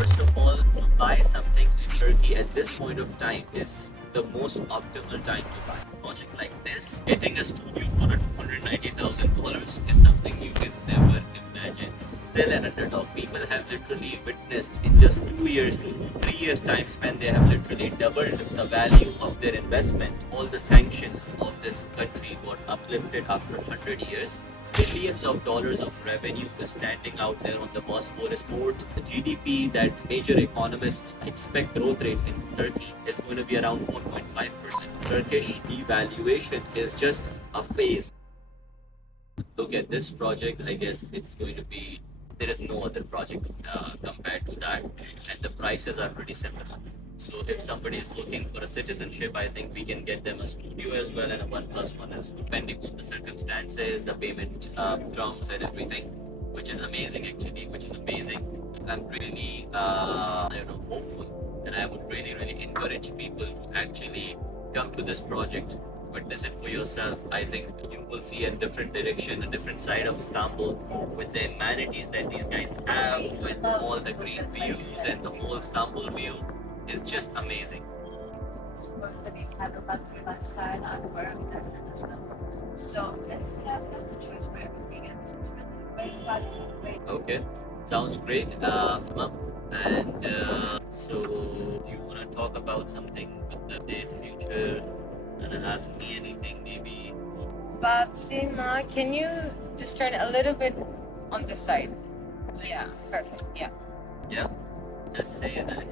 First of all, to buy something in Turkey at this point of time is the most optimal time to buy. A project like this, getting a studio for $290,000 is something you can never imagine. Still an underdog. People have literally witnessed in just 2 years to 3 years time span, they have literally doubled the value of their investment. All the sanctions of this country got uplifted after 100 years. Billions of dollars of revenue is standing out there on the Bosphorus port. The GDP that major economists expect growth rate in Turkey is going to be around 4.5%. Turkish devaluation is just a phase. Look at this project, I guess it's going to be, there is no other project compared to that, and the prices are pretty similar. So if somebody is looking for a citizenship, I think we can get them a studio as well and a 1+1 as well, depending on the circumstances, the payment terms and everything, which is amazing actually, which is amazing. I'm really, hopeful, and I would really encourage people to actually come to this project, witness it for yourself. I think you will see a different direction, a different side of Istanbul with the amenities that these guys have, with all the green views and the whole Istanbul view is just amazing. Have a luxury lifestyle and we're a resident as well. So that's the choice for everything, and it's really great value, great. Okay, sounds great, Fama. And so, do you want to talk about something with the date future and ask me anything maybe? Fatima, can you just turn a little bit on this side? Yeah, perfect. Yeah. Yeah, just say that.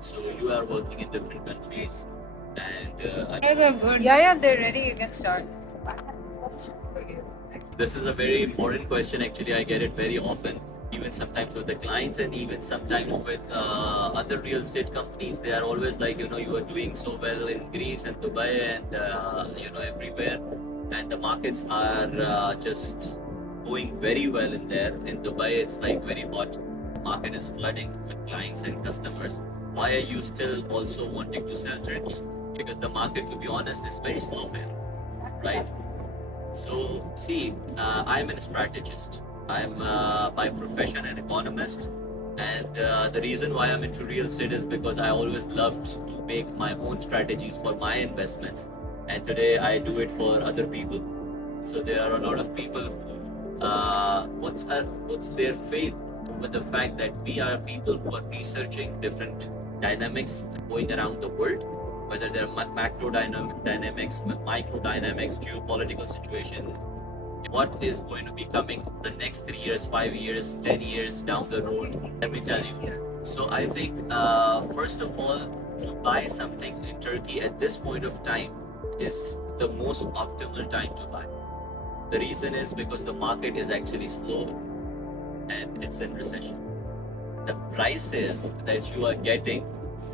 So you are working in different countries, and Yeah, they're ready. You can start. I have a question for you. this is a very important question. Actually, I get it very often, even sometimes with the clients, and even sometimes with other real estate companies. They are always like, you are doing so well in Greece and Dubai and everywhere, and the markets are just going very well in there. In Dubai, it's like very hot. Market is flooding with clients and customers. Why are you still also wanting to sell Turkey? Because the market, to be honest, is very slow here, right? So, see, I'm a strategist. I'm by profession an economist, and the reason why I'm into real estate is because I always loved to make my own strategies for my investments, and today I do it for other people. So there are a lot of people who puts their faith with the fact that we are people who are researching different dynamics going around the world, whether they're macro dynamics, micro dynamics, geopolitical situation, what is going to be coming the next 3 years, 5 years, 10 years down the road. Let me tell you. So I think first of all, to buy something in Turkey at this point of time is the most optimal time to buy. The reason is because the market is actually slow and it's in recession. The prices that you are getting,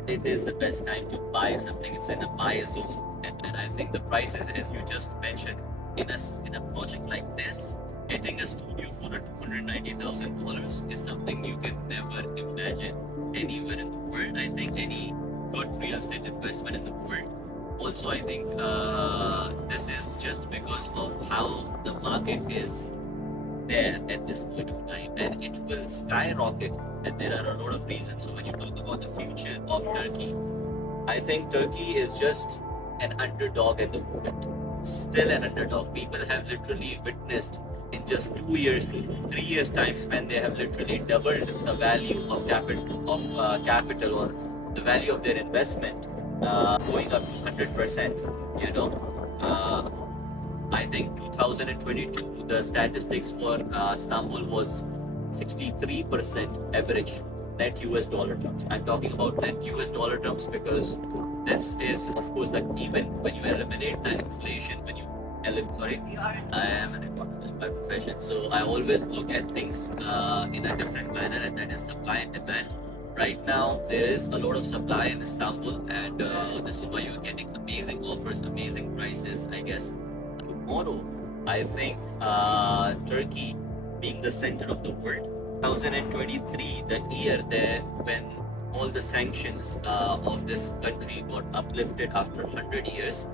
it is the best time to buy something. It's in a buy zone, and I think the prices, as you just mentioned, in a project like this, getting a studio for $290,000 is something you can never imagine anywhere in the world. I think any good real estate investment in the world. Also, I think this is just because of how the market is there at this point of time, and it will skyrocket, and there are a lot of reasons. So when you talk about the future of Turkey, I think Turkey is just an underdog at the moment, still an underdog. People have literally witnessed in just 2 years to 3 years time span, they have literally doubled the value of capital or the value of their investment, going up to 100%. I think 2022, the statistics for Istanbul was 63% average net US dollar terms. I'm talking about net US dollar terms because this is, of course, like even when you eliminate the inflation, when you I am an economist by profession, so I always look at things in a different manner, and that is supply and demand. Right now, there is a lot of supply in Istanbul, and this is why you're getting amazing offers, amazing prices, I guess. Tomorrow, I think Turkey being the center of the world, 2023, the year there when all the sanctions of this country got uplifted after 100 years,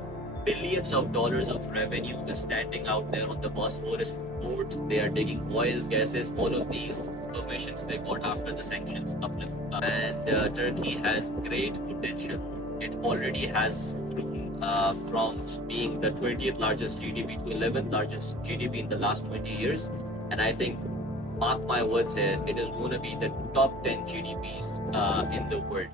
billions of dollars of revenue is standing out there on the Bosphorus port. They are digging oils, gases, all of these permissions they got after the sanctions uplift. And Turkey has great potential. It already has grown from being the 20th largest GDP to 11th largest GDP in the last 20 years. And I think, mark my words here, it is going to be the top 10 GDPs in the world.